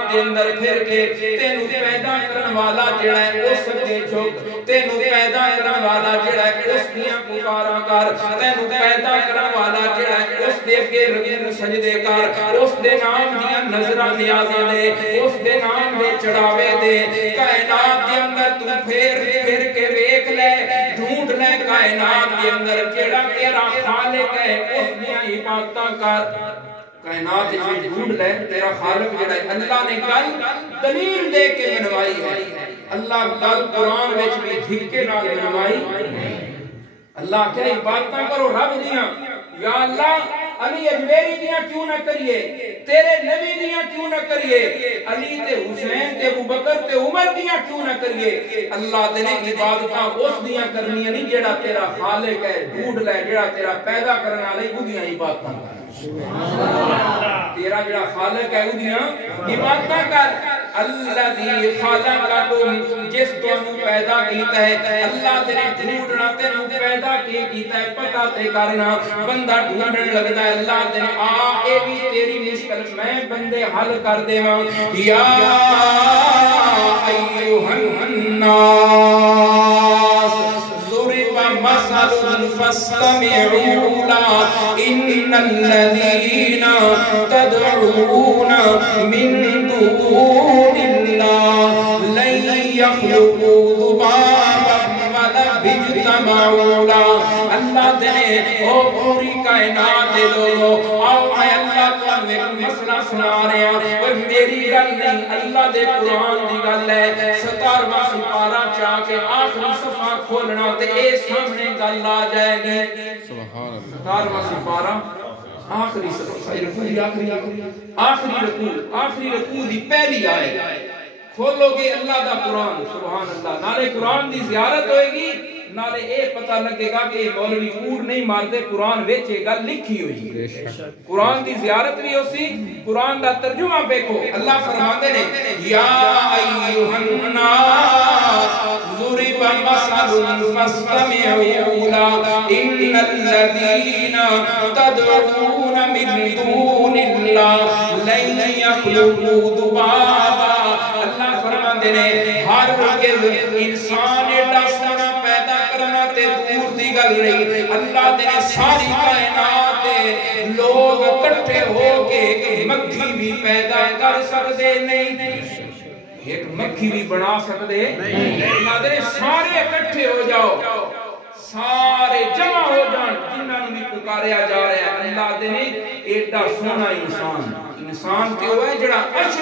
دے اندر پھر کے تینوں پیدا کرن والا جڑا ہے اس اگے جھک تینوں پیدا کرن والا جڑا ہے اس دیاں پکاراں کر تینوں پیدا کرن والا جڑا ہے اس دے اگے رکوع سجدے کر اس دے نام دیاں نظراں نیازاں دے اس دے نام دے چڑھاوے دے کائنات دے اندر تو پھر کے ویکھ لے ڈھونڈ لے کائنات دے اندر جڑا تیرا خالق ہے اس دیاں عبادتاں کر کائنات میں ڈھونڈ لے تیرا خالق جڑا ہے اللہ نے گل دلیل دے کے بنوائی ہے اللہ گل قرآن وچ بھی دھکے نال بنوائی اللہ کہ عبادتاں کرو رب دیاں یا اللہ علی اجمیری دیاں کیوں نہ کریے تیرے نبی دیاں کیوں نہ کریے علی تے حسین تے ابوبکر تے عمر دیاں کیوں نہ کریے اللہ دے نے عبادتاں اس دیاں کرنیاں نہیں جڑا تیرا خالق ہے ڈھونڈ لے جڑا تیرا پیدا کرنے والا ہے اودیاں عبادتاں کر تیرا جڑا خالق ہے اودیاں عبادتاں کر الذی خلقکم جس تانوں پیدا کیتا ہے اللہ تیرے ڈھونڈنا تینوں پیدا کیتا ہے پتہ تے کرنا بندہ ڈھونڈن لگدا ہے اللہ تے آ اے بھی تیری مشکل میں بندے حل کر دیواں یا ایھا الناس ضرب مثل فاستمعوا له ان الذين تدعون من دون الله لن يخلقوا ذبابا ولو اجتمعوا له اللہ دے او پوری کائنات دے لوگو آؤ میں اللہ تمہیں ایک مسئلہ سنا رہے ہیں وہ میری گل نہیں اللہ دے قرآن دی گل ہے 17واں سپارہ چاہ کے آخری صفحہ کھولنا تے اے سامنے گل آ جائے گی سبحان اللہ 17واں سپارہ آخری رکوع دی پہلی آیت کھولو گے اللہ دا قرآن سبحان اللہ نالے قرآن دی زیارت ہوئے گی نالے اے پتہ لگے گا کہ مولوی کوڑ نہیں مارتے قرآن ویچے گا لکھی ہوئی قرآن دی زیارت بھی ہو سی قرآن دا ترجمہ بیکھو اللہ فرماتے نے یا ایھا الناس ضرب مثل فاستمعوا له ان الذين تدعون من دون الله لن يخلقوا ذبابا اللہ فرماتے نے ہر ہرگز انسان ایڈا سونا پیدا کرنا تے دور دی گل نہیں اللہ نے ساری کائنات دے لوگ اکٹھے ہو کے ایک مکھی بھی پیدا کر سکتے نہیں ایک مکھی بھی بنا سکتے اللہ نے سارے اکٹھے ہو جاؤ سارے جمع ہو جان جنہاں بھی پکاریا جا رہا ہے اللہ نے ایڈا سونا انسان کیوں ہے جڑا اشرف